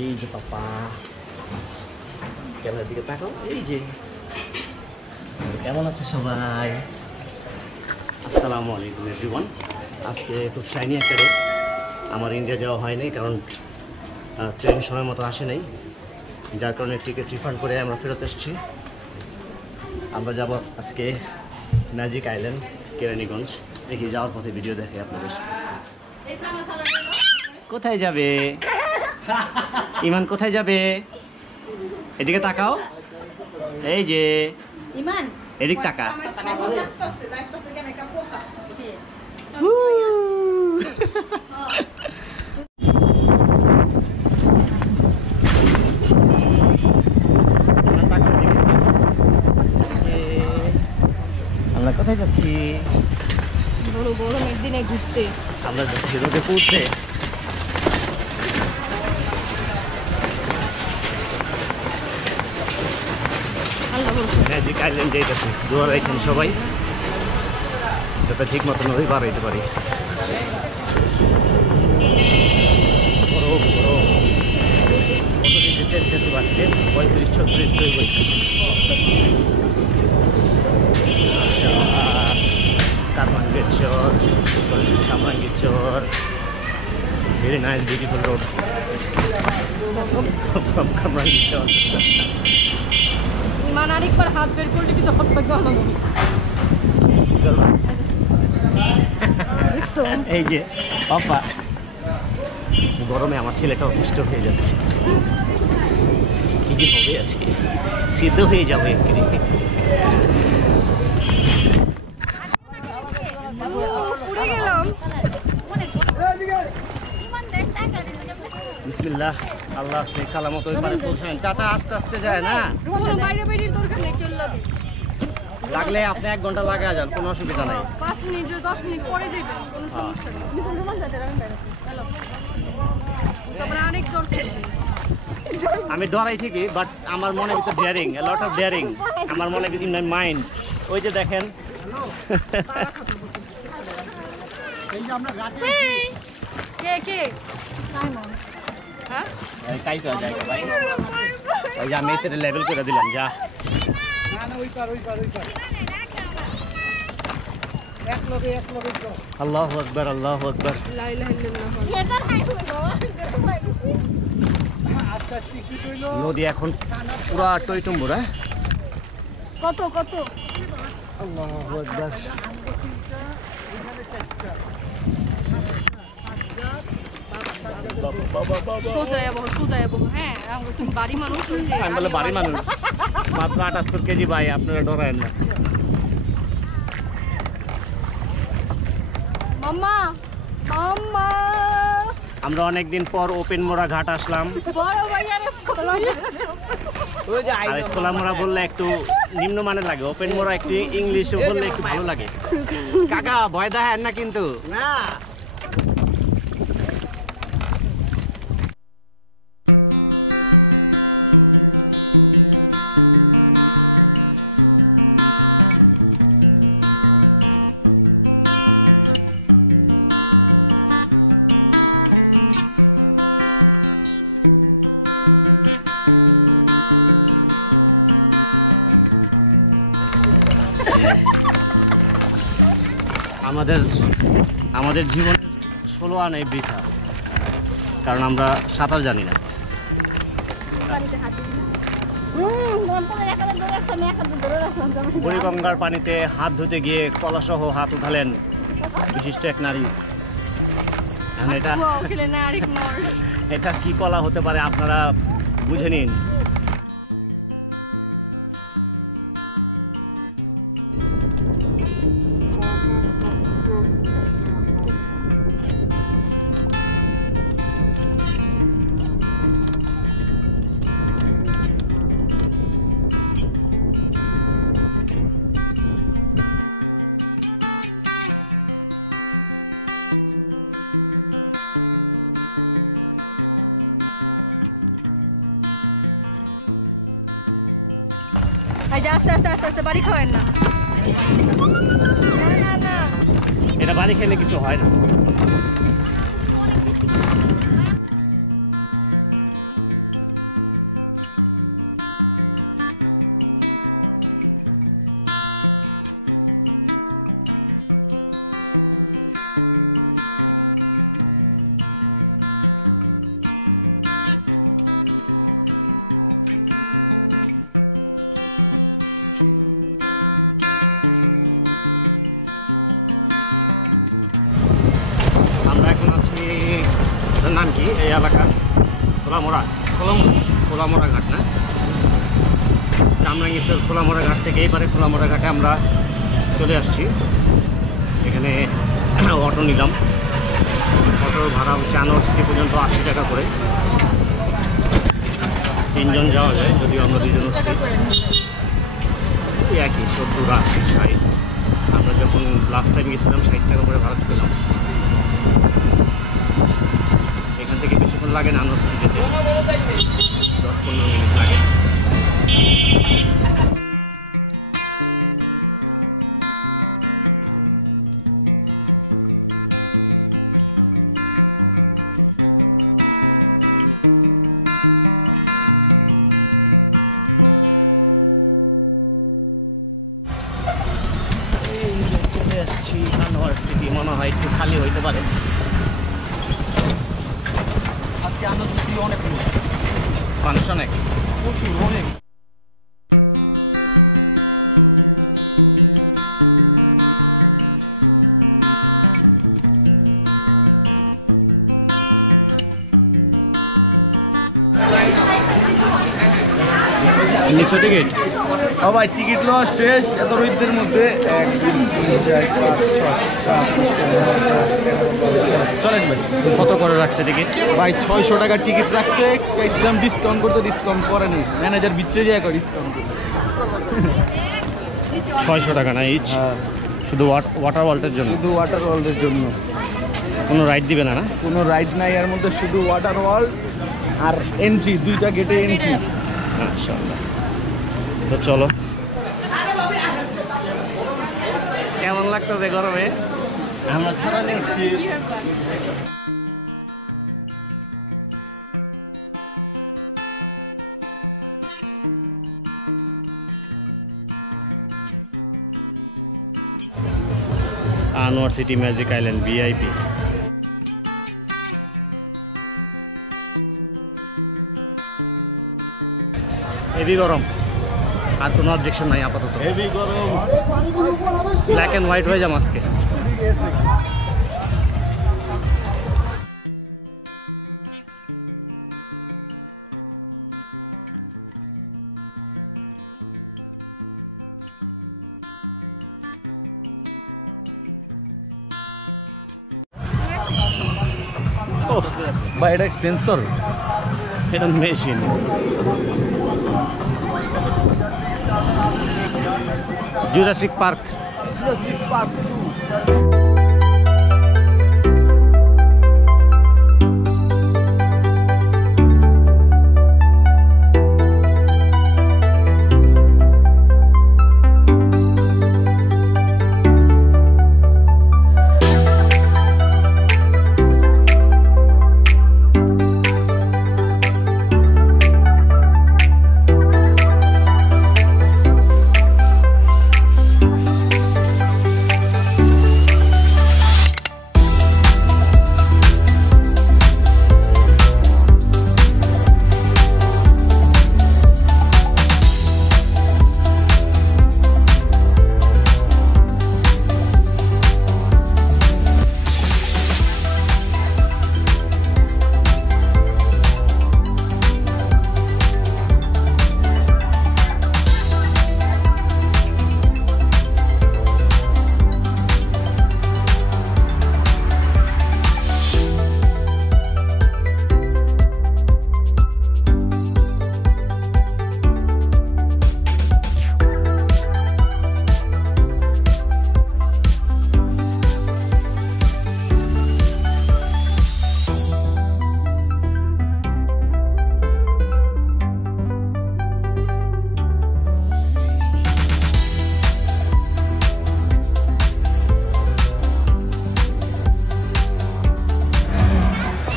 এই যে পাপা ক্যামেরার দিকে তাকাও। এই যে কেমন আছে সবাই? আসসালামু আলাইকুম এভরিওয়ান। আজকে খুব শাইনি একটা ডে। আমার ইন্ডিয়া যাওয়া হয়নি কারণ ট্রেন সময় মতো আসে নাই, যার কারণে টিকিট রিফান্ড করে আমরা ফেরত এসেছি। আমরা যাব আজকে ম্যাজিক আইল্যান্ড কেরানীগঞ্জ। দেখি যাওয়ার পথে ভিডিও দেখে আপনাদের। কোথায় যাবে ইমান? কোথায় যাবে? এদিকে তাকাও। এই যে ইমান, এদিক তাকা। আমরা কোথায় যাচ্ছি? গরমের দিনে ঘুরতে। আমরা যাচ্ছি রোদে পড়তে। ম্যাজিক আইল্যান্ড যাইতেছি। দোয়ার এখানে সবাই যাতে ঠিক মতো নদী পার হইতে পারি। কত ডিগ্রি সেলসিয়াস আজকে? 35-36 কারমাঙ্গেশ্বর, Kamrangirchar. Very nice beautiful road from Kamrangirchar. Iman আরেকবার হাত বের করলে কিন্তু হট করে গেল। এই যে পাপা, গরমে আমার ছেলেটা অসুস্থ হয়ে যাচ্ছে। কি যে হবে আজকে, সিদ্ধ হয়ে যাবে এখানে। বিসমিল্লাহ, আল্লাহ সেই সালামত ওই পারে পৌঁছান। চাচা আস্তে আস্তে যায় না, লাগলে আপনি 1 ঘন্টা লাগা যান, কোনো অসুবিধা নাই। 5 মিনিট 10 মিনিট পরে যাবেন, কোনো সমস্যা নেই। আমি ডরাই ঠিকই, বাট আমার মনে ভিতর daring, A lot of daring আমার মনে ইন মাই মাইন্ড। ওই যে দেখেন, ওই যে আমি সেটা লেভেল করে দিলাম। যা আল্লাহু আকবার, আল্লাহু আকবার। নদী এখন পুরা টইটুম্বুরা। কত কত? আল্লাহু আকবার। সোজা যাবো, সোজা যাবো। হ্যাঁ, তুমি বাড়ি মানুষ। আমি বলে বাড়ি মানুষ, মাত্র 78 কেজি ভাই, আপনারা ডরায়েন না। মাম্মা মাম্মা, আমরা অনেকদিন পর ওপেন মোড়া ঘাট আসলাম। বড় ভাইয়ারে আর খোলা মোড়া বললে একটু নিম্নমানের লাগে, ওপেন মোড়া একটু ইংলিশে বললে একটু ভালো লাগে। কাকা ভয় দেখায় না কিন্তু না। আমাদের জীবনের 16 আনা বৃথা, কারণ আমরা সাঁতার জানি না। বুড়িগঙ্গার পানিতে হাত ধুতে গিয়ে কলাসহ হাত উঠালেন বিশিষ্ট এক নারী। এটা কি কলা হতে পারে আপনারা বুঝে নিন। আস্তে আস্তে আস্তে আস্তে বাড়ি খাওয়েন না। এটা বাড়ি খেলে কিছু হয় না। নাম কি এই এলাকার? খোলামোড়া ঘাট না? কামরাঙ্গীরচর খোলামোড়া ঘাট থেকে এইবারে খোলামোড়া ঘাটে আমরা চলে আসছি। এখানে অটো নিলাম। অটোর ভাড়া হচ্ছে আনোয়ার সিটি পর্যন্ত 80 টাকা করে। 3 জন যাওয়া যায়, যদিও আমরা 2 জন হচ্ছি। একই 70, 80, 60। আমরা যখন লাস্ট টাইম গেছিলাম 60 টাকা করে ভাড়া ছিলাম। এখান থেকে বেশিক্ষণ লাগে না আনোয়ার সিটি যেতে, 10-15 মিনিট লাগে। আসছি আনোয়ার সিটি, মনে হয় একটু খালি হইতে পারে আজকে। আনোয়ার সিটি অনেক মানুষ, অনেক প্রচুর, অনেক। নিচে টিকিট ও ভাই টিকিট লওয়া শেষ এত রোদের মধ্যে। 1 2 3 4 5 6 7 চলেন ভাই। কত করে রাখছে টিকিট? ভাই 600 টাকার টিকিট রাখছে, চাইছিলাম ডিসকাউন্ট করতে, ডিসকাউন্ট করে নেই। ম্যানেজার ভিতরে যায় ডিসকাউন্ট করতে। 600 টাকা না ইচ? শুধু ওয়াটার ওয়ার্ল্ডের জন্য? শুধু ওয়াটার ওয়ার্ল্ডের জন্য। কোনো রাইড দিবে না? না, কোনো রাইড নাই এর মধ্যে, শুধু ওয়াটার ওয়ার্ল্ড আর এন্ট্রি, 2টা গেটে এন্ট্রি। মাশাআল্লাহ। তো চলো, কেমন লাগতেছে গরমে? আমরা ছাড়া নিচ্ছি। Anwar city magic island VIP. Heavy গরম, আর কোনো অবজেকশন নাই আপাতত। হেভি গরম, ব্ল্যাক অ্যান্ড হোয়াইট হয়ে যাম আজকে। ভাই এটা সেন্সর, এটা মেশিন। Jurassic park.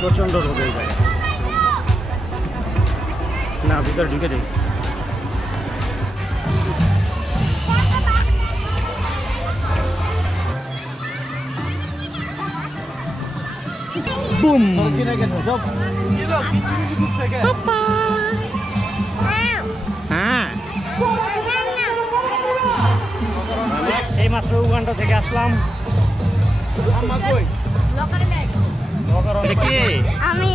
প্রচন্ড রোদের গায়ে না, ভিতরে ঢুকে যাই। বুম, হ্যাঁ এই মাত্র উগান্ডা থেকে আসলাম। এটা কে? আমি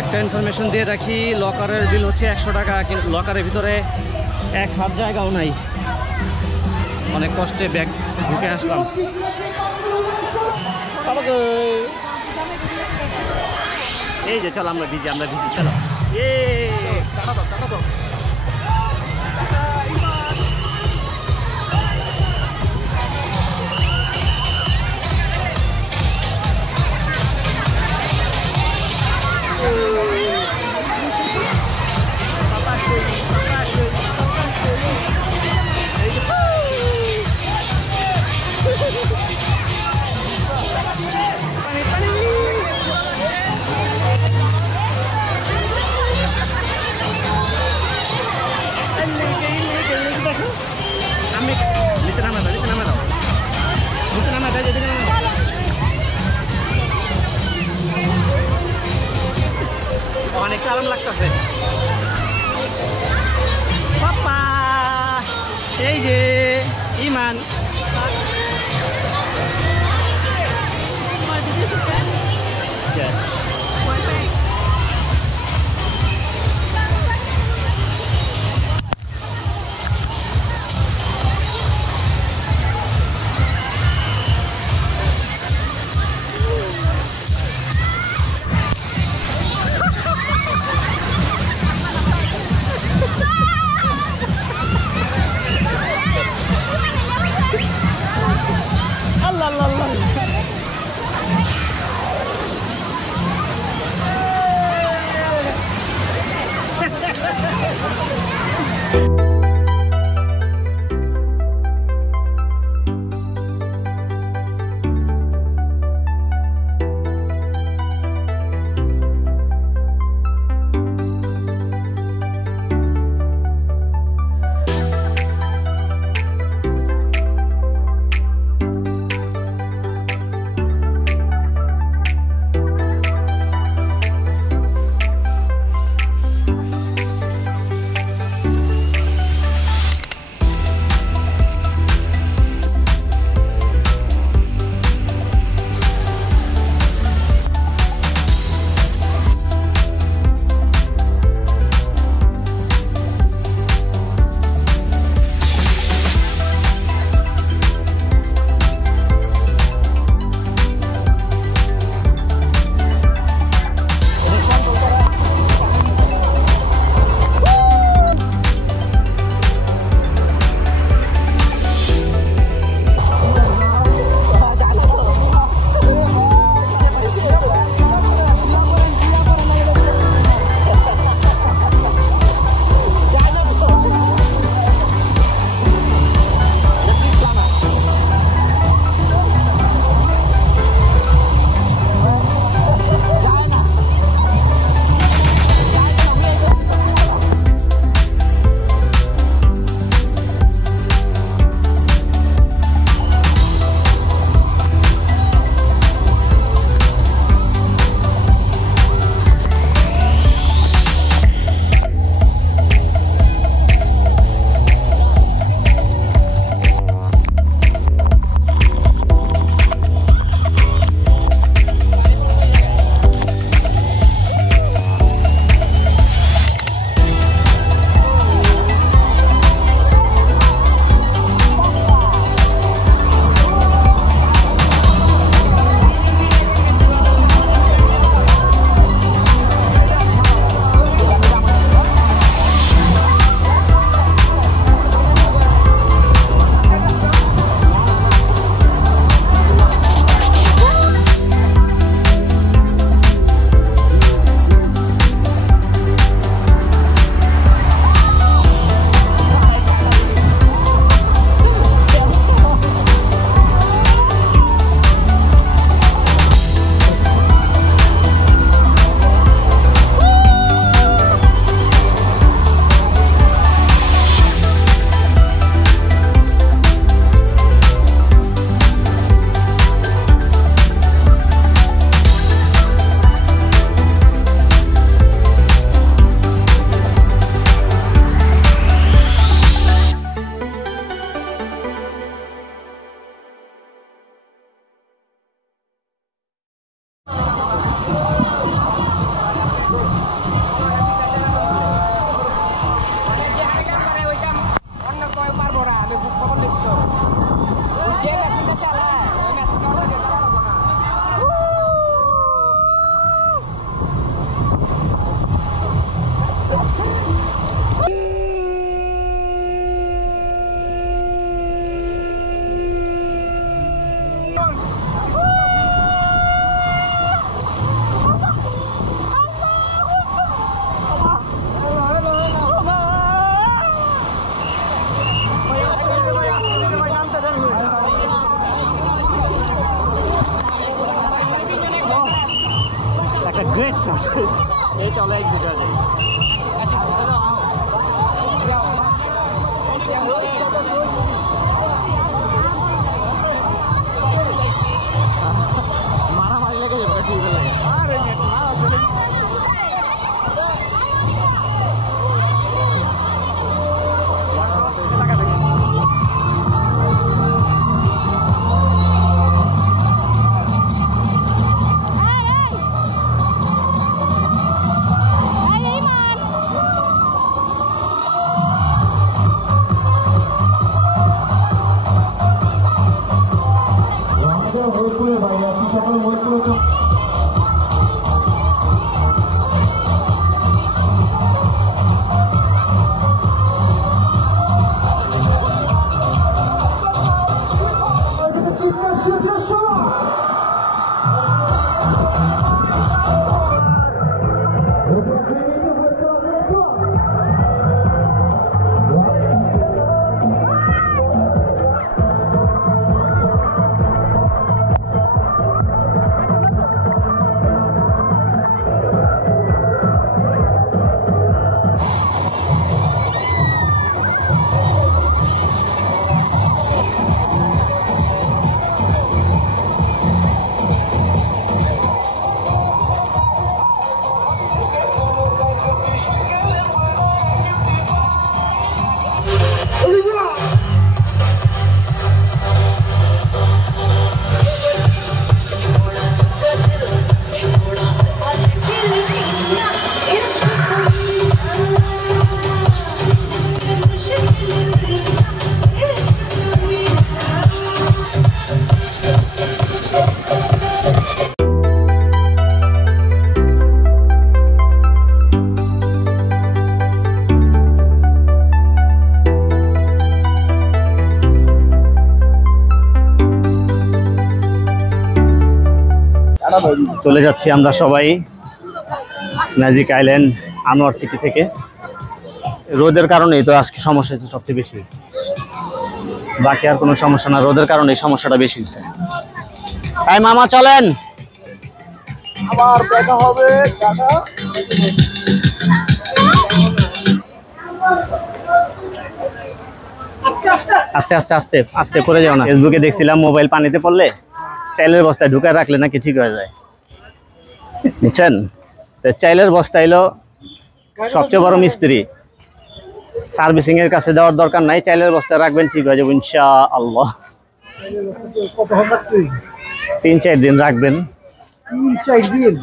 একটা ইনফরমেশন দিয়ে রাখি, লকারের বিল হচ্ছে 100 টাকা, কিন্তু লকারের ভিতরে এক হাত জায়গাও নাই। অনেক কষ্টে ব্যাগ ঢুকে আসলাম। এই যে চলো আমরা ভিজি চলো। আমি নিচে নামা দাও, নিচে নামা দাও, নিচে নামা দাও, নিচে নামা দাও। অনেকটা আরাম লাগতেছে। পাপা এই যে ইমান, গ্রেট শট এই চলে এক দুটো আছে মারামারি লেগে যাবে টিউবে লাগে আরে না আসলে চলে যাচ্ছি আমরা সবাই ম্যাজিক আইল্যান্ড আনোয়ার সিটি থেকে। রোদের কারণেই তো আজকে সমস্যা হচ্ছে সবচেয়ে বেশি, বাকি আর কোনো সমস্যা না, রোদের কারণে এই সমস্যাটা বেশি হচ্ছে। তাই মামা চলেন, আবার দেখা হবে টাটা। আস্তে আস্তে আস্তে আস্তে করে যাও না। ফেসবুকে দেখছিলাম মোবাইল পানিতে পড়লে চাইলের বস্তায় ঢুকায় রাখলে নাকি ঠিক হয়ে যায়, বুঝছেন? তো চাইলের বস্তা এলো সবচেয়ে বড় মিস্ত্রি, সার্ভিসিং এর কাছে দেওয়ার দরকার নাই, চাইলের বস্তায় রাখবেন ঠিক হয়ে যাবে ইনশাআল্লাহ। 3-4 দিন রাখবেন। 3-4 দিন?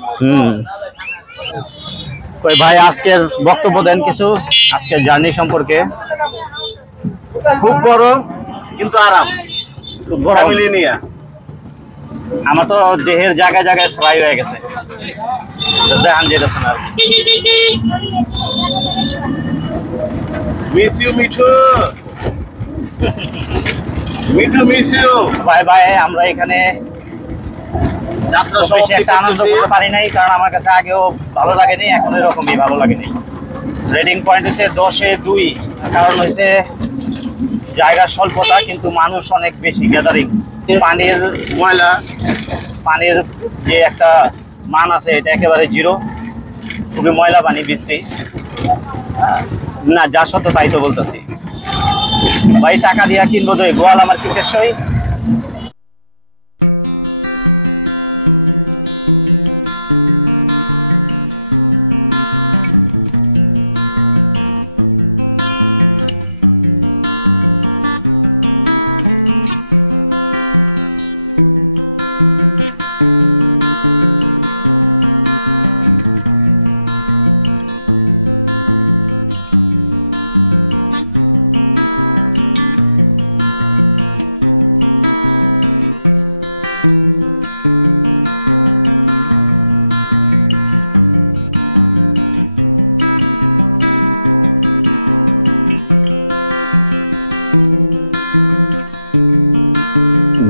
কই ভাই আজকের বক্তব্য দেন কিছু, আজকের জার্নি সম্পর্কে। খুব বড় কিন্তু আরাম, খুব বড় ফ্যামিলি নিয়ে। আমার তো দেহের জায়গায় জায়গায় ফ্রাই হয়ে গেছে, দেখান যেতেছে না। Miss you Mithu, Mithu miss you. Bye bye. আমরা এখানে যাত্রা বেশি একটা আনন্দ করতে পারি নাই, কারণ আমার কাছে আগেও ভালো লাগেনি, এখন এরকমই ভালো লাগেনি। রেডিং পয়েন্ট হচ্ছে 10-2, কারণ হচ্ছে জায়গার স্বল্পতা কিন্তু মানুষ অনেক বেশি গ্যাদারিং। পানির ময়লা, পানির যে একটা মান আছে এটা একেবারে জিরো, খুবই ময়লা পানি, বিশ্রী না, যা সত্য তাই তো বলতেছি ভাই। টাকা দিয়া কিনবো দই, গোয়াল আমার কি শেষই।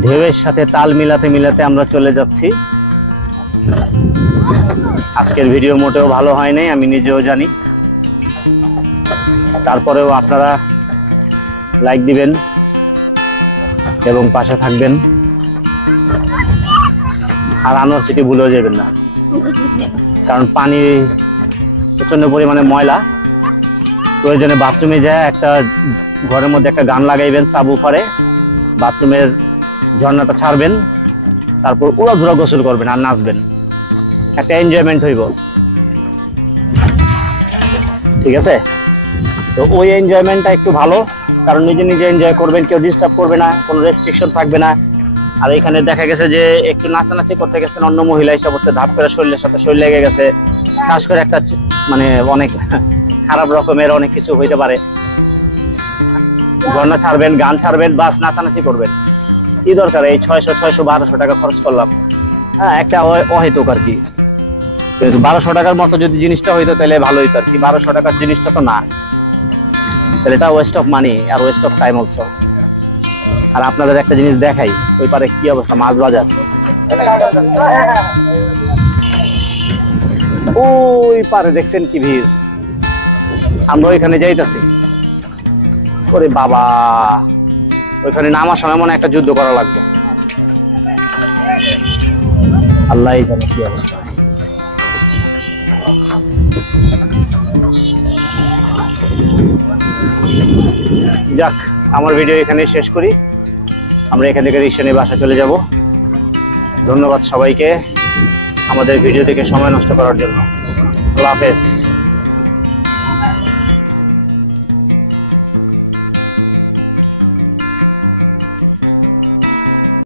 ঢেউয়ের সাথে তাল মিলাতে মিলাতে আমরা চলে যাচ্ছি। আজকের ভিডিও মোটেও ভালো হয় নাই, আমি নিজেও জানি, তারপরেও আপনারা লাইক দিবেন এবং পাশে থাকবেন, আর আনোয়ার সিটি ভুলেও যাবেন না। কারণ পানি প্রচন্ড পরিমাণে ময়লা। প্রয়োজনে বাথরুমে যায় একটা ঘরের মধ্যে একটা গান লাগাইবেন সাবউফারে, বাথরুমের ঝর্ণাটা ছাড়বেন, তারপর উড়াধুরা গোসল করবেন আর নাচবেন, একটা এনজয়মেন্ট হইব। ঠিক আছে, তো ওই এনজয়মেন্টটা একটু ভালো, কারণ নিজে নিজে এনজয় করবেন, কেউ ডিস্টার্ব করবে না, কোনো রেস্ট্রিকশন থাকবে না। আর এখানে দেখা গেছে যে একটু নাচানাচি করতে গেছেন, অন্য মহিলা হিসাব হচ্ছে ধাপ করে শরীরের সাথে শরীর লেগে গেছে, খাস করে একটা মানে অনেক খারাপ রকমের অনেক কিছু হইতে পারে। ঝর্ণা ছাড়বেন, গান ছাড়বেন, বাস নাচানাচি করবেন। কি দরকার এই 600, 1200 টাকা খরচ করলাম? হ্যাঁ, একটা অহেতুক আর কি। কিন্তু 1200 টাকার মতো যদি জিনিসটা হইতো তাহলে ভালো হইতো আর কি। 1200 টাকার জিনিসটা তো না, তাহলে এটা ওয়েস্ট অফ মানি আর ওয়েস্ট অফ টাইম অলসো। আর আপনাদের একটা জিনিস দেখাই, ওই পারে কি অবস্থা, মাছ বাজার। ওই পারে দেখছেন কি ভিড়, আমরা ওইখানে যাইতাছি। ওরে বাবা, ওইখানে নামার সময় মনে একটা যুদ্ধ করা লাগবে, আল্লাহ জানে কি অবস্থা। যাক, আমার ভিডিও এখানে শেষ করি। আমরা এখান থেকে রিক্সা নিয়ে বাসা চলে যাব। ধন্যবাদ সবাইকে আমাদের ভিডিও থেকে সময় নষ্ট করার জন্য। আল্লাহ হাফেজ।